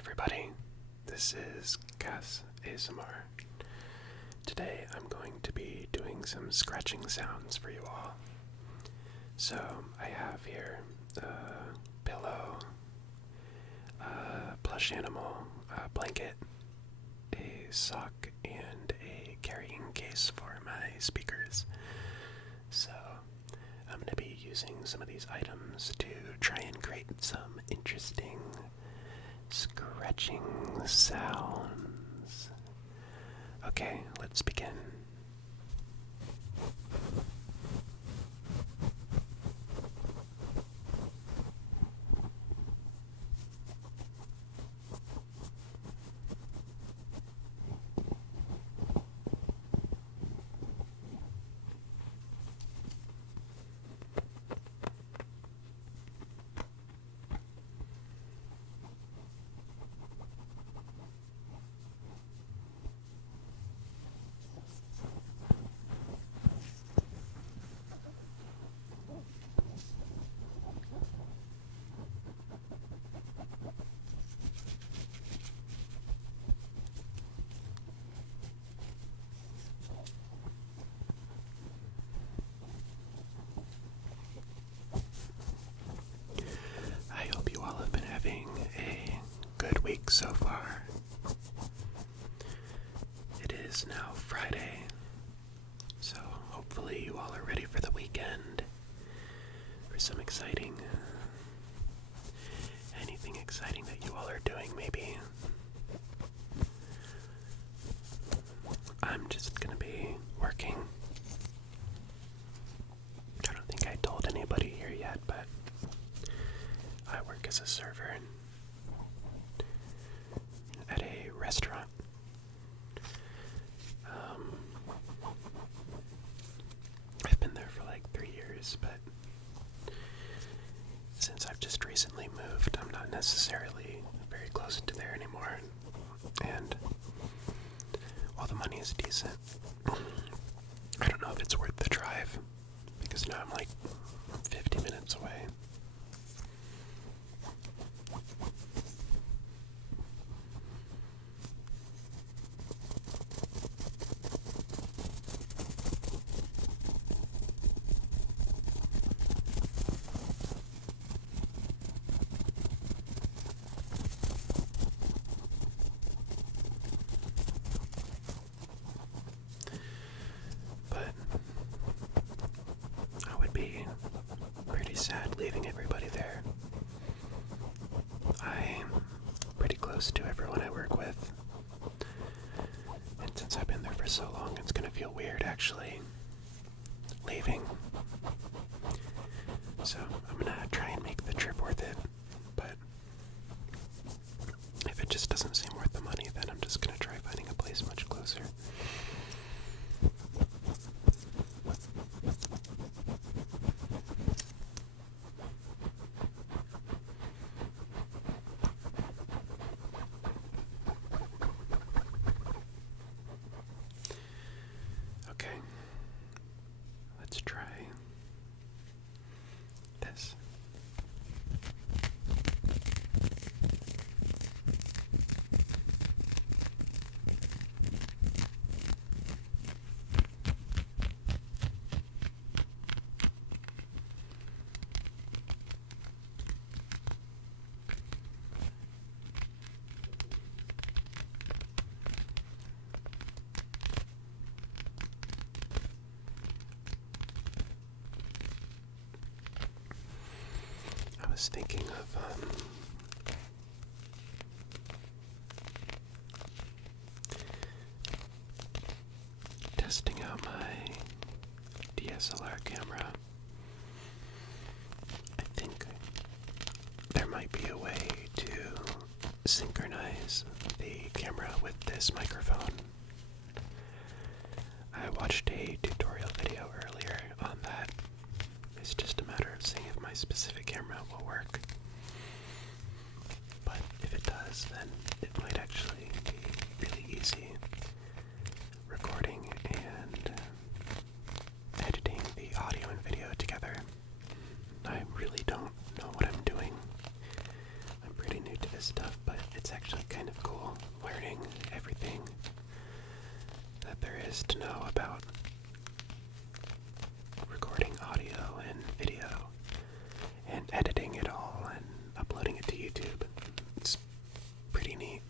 everybody, this is Gus ASMR. Today I'm going to be doing some scratching sounds for you all. So I have here a pillow, a plush animal, a blanket, a sock, and a carrying case for my speakers. So I'm going to be using some of these items to try and create some interesting scratching sounds. Okay, let's begin. I hope you all have been having a good week so far. It is now Friday, so hopefully you all are ready for the weekend, for some exciting, anything exciting that you all are doing maybe. I'm just gonna be working. I don't think I told anybody here yet, but I work as a server at a restaurant. I've been there for like 3 years, but since I've just recently moved, I'm not necessarily very close to there anymore. And while the money is decent, I don't know if it's worth the drive, because now I'm like 50 minutes away. But I would be pretty sad leaving everybody there. I'm pretty close to everyone I work with, and since I've been there for so long, it's gonna feel weird actually leaving. So I'm gonna try and make the trip worth it, but if it just doesn't seem worth the money, then I'm just gonna try finding a place much closer. Okay, let's try this. I was thinking of testing out my DSLR camera. I think there might be a way to synchronize the camera with this microphone. I watched a tutorial video earlier on that. It's just a matter of seeing if my specific camera will work. But if it does, then it might actually be really easy recording and editing the audio and video together. I really don't know what I'm doing. I'm pretty new to this stuff, but it's It's actually kind of cool learning everything that there is to know about recording audio and video and editing it all and uploading it to YouTube. It's pretty neat.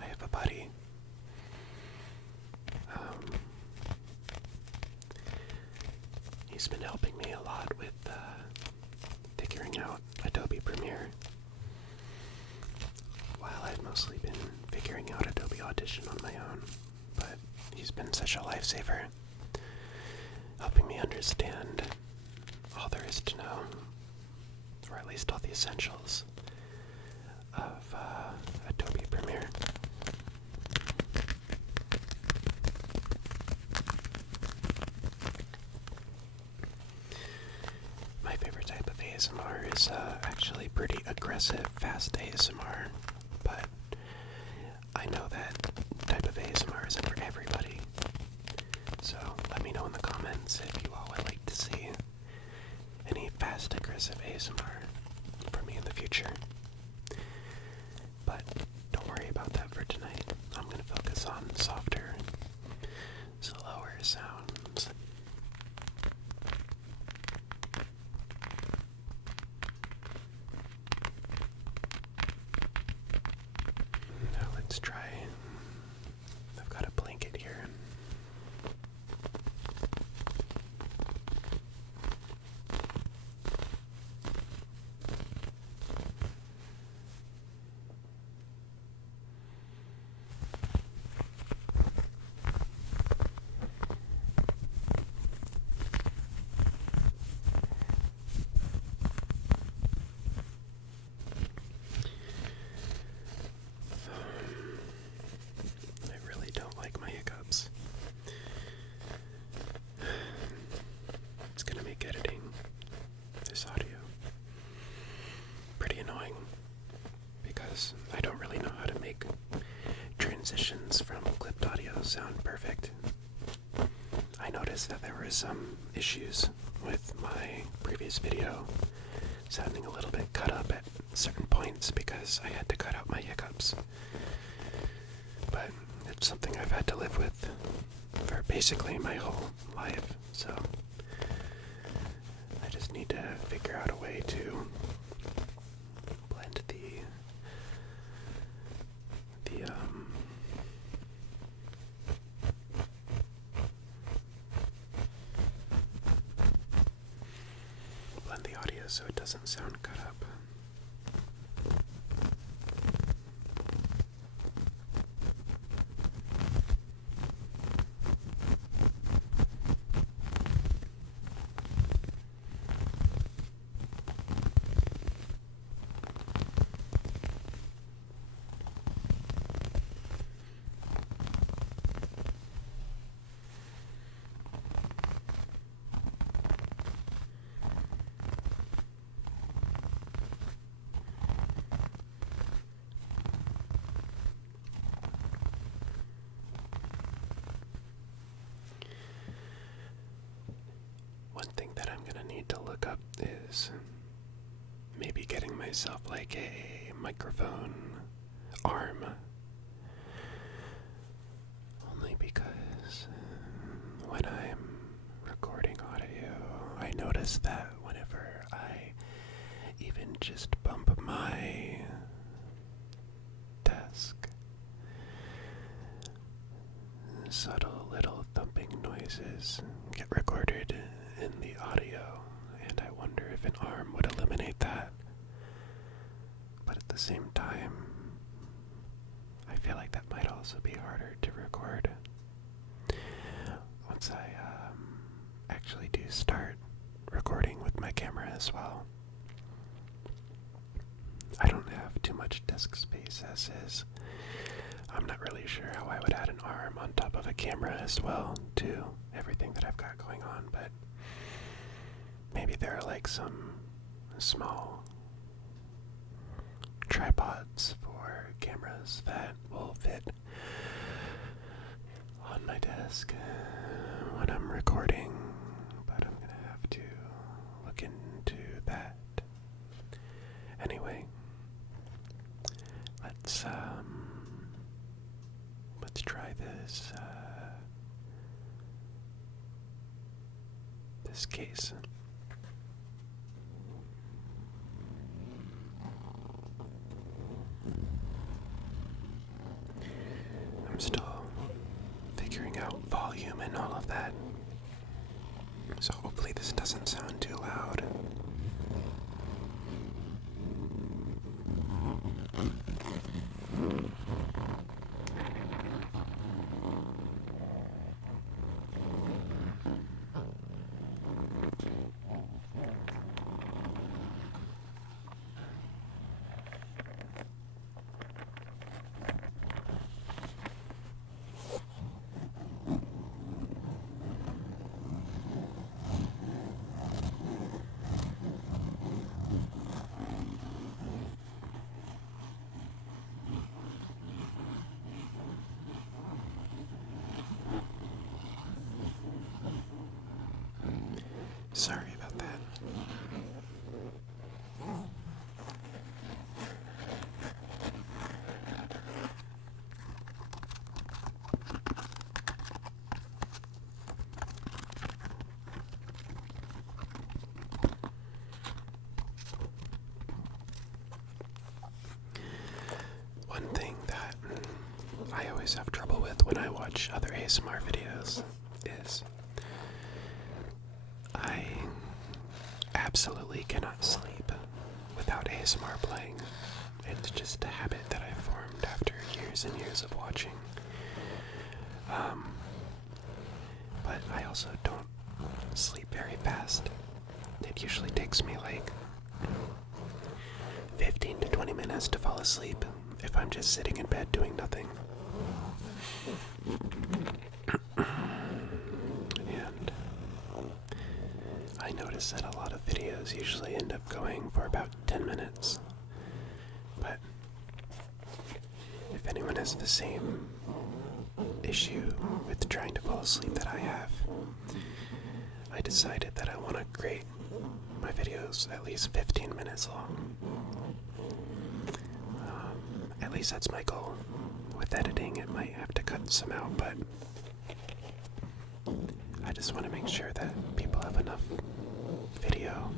I have a buddy. He's been helping me a lot with figuring out Adobe Premiere, while I've mostly been figuring out Adobe Audition on my own. But he's been such a lifesaver, helping me understand all there is to know, or at least all the essentials of Adobe Premiere. My favorite type of ASMR is actually pretty aggressive, fast ASMR, but I know that type of ASMR isn't for everybody. So let me know in the comments if you all would like to see any fast, aggressive ASMR from me in the future. But don't worry about that for tonight. I'm going to focus on softer, slower sounds. Now let's try. I've got a blanket here. I really don't like my hiccups. It's gonna make editing this audio pretty annoying, because I don't really know how to make transitions from clipped audio sound perfect. I noticed that there were some issues with my previous video sounding a little bit cut up at certain points because I had to cut out my hiccups. But it's something I've had to live with for basically my whole life, so I just need to figure out a way to blend the audio so it doesn't sound cut up. One thing that I'm gonna need to look up is maybe getting myself like a microphone arm. Only because when I'm recording audio, I notice that whenever I even just bump my desk, subtle little thumping noises get recorded in the audio, and I wonder if an arm would eliminate that. But at the same time, I feel like that might also be harder to record once I actually do start recording with my camera as well. I don't have too much desk space as is. I'm not really sure how I would add an arm on top of a camera as well to everything that I've got going on, but maybe there are like some small tripods for cameras that will fit on my desk when I'm recording, but I'm gonna have to look into that Anyway, let's try this this case. I'm still figuring out volume and all of that, so hopefully this doesn't sound too loud. Sorry about that. One thing that I always have trouble with when I watch other ASMR videos is I absolutely cannot sleep without ASMR playing. It's just a habit that I formed after years and years of watching. But I also don't sleep very fast. It usually takes me like 15 to 20 minutes to fall asleep if I'm just sitting in bed doing nothing. And I notice that a lot of videos usually end up going for about 10 minutes. But if anyone has the same issue with trying to fall asleep that I have, I decided that I want to create my videos at least 15 minutes long. At least that's my goal. With editing, it might have to cut some out, but I just want to make sure that people have enough video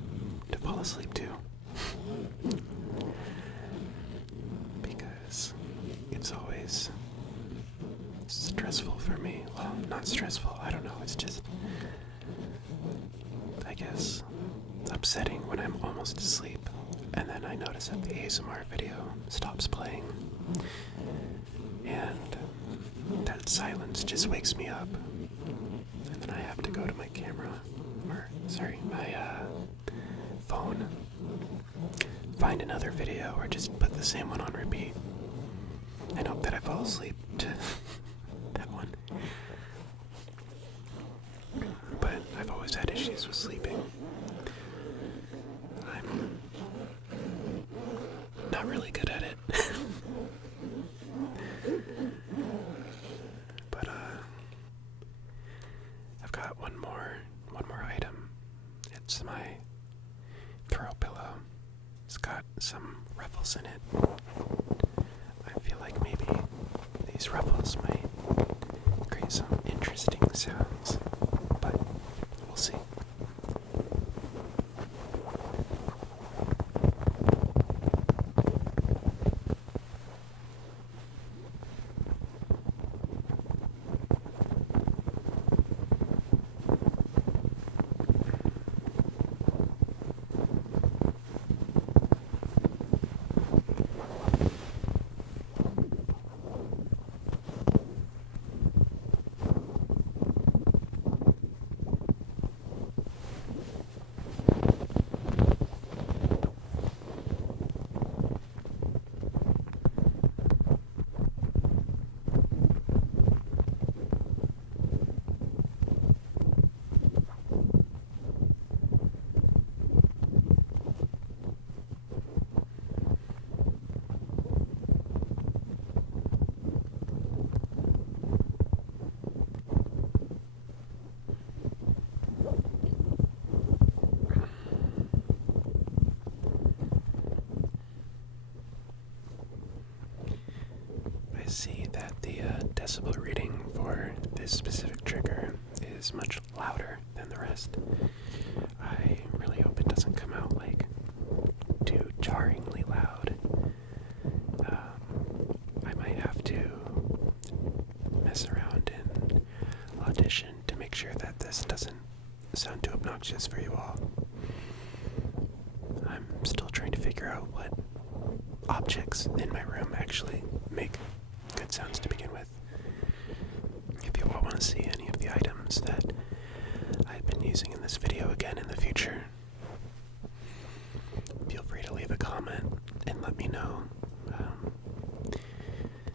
to fall asleep to. Because it's always stressful for me. Well, not stressful, I don't know, it's just, I guess, upsetting when I'm almost asleep and then I notice that the ASMR video stops playing and that silence just wakes me up, and then I have to go to my camera, or sorry, my phone, find another video or just put the same one on repeat and hope that I fall asleep to that one. But I've always had issues with sleeping. I'm not really good at it. But I've got one more item. It's my throw pillow. It's got some ruffles in it. I feel like maybe these ruffles might create some interesting sounds, but we'll see. decibel reading for this specific trigger is much louder than the rest. I really hope it doesn't come out like too jarringly loud. I might have to mess around in Audition to make sure that this doesn't sound too obnoxious for you all. I'm still trying to figure out what objects in my room actually make good sounds to begin with. If you all want to see any of the items that I've been using in this video again in the future, feel free to leave a comment and let me know.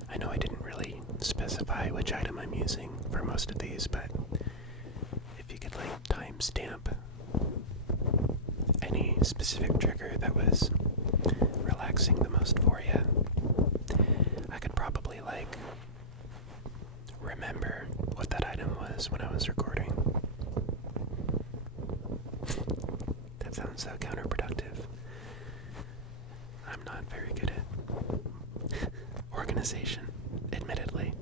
I know I didn't really specify which item I'm using for most of these, but if you could like timestamp any specific trigger that was relaxing the most for you, I could probably like remember what that item was when I was recording. That sounds so counterproductive. I'm not very good at organization, admittedly.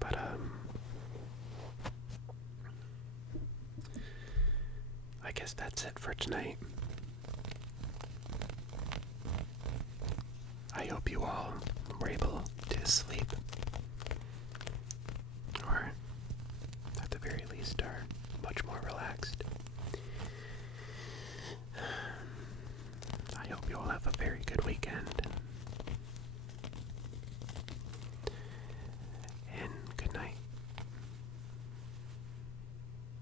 But I guess that's it for tonight. I hope you all were able to sleep, or at the very least are much more relaxed. I hope you all have a very good weekend.